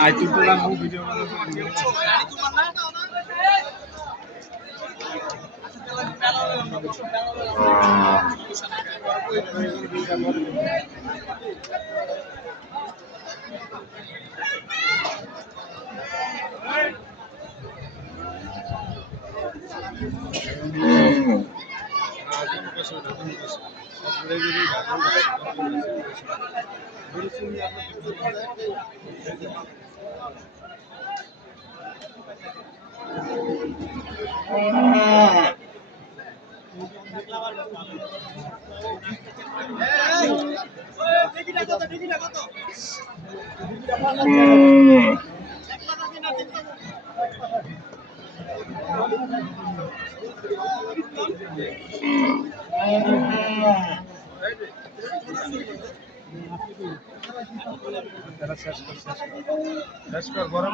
আইতুল তো শেষ কর শেষ গরম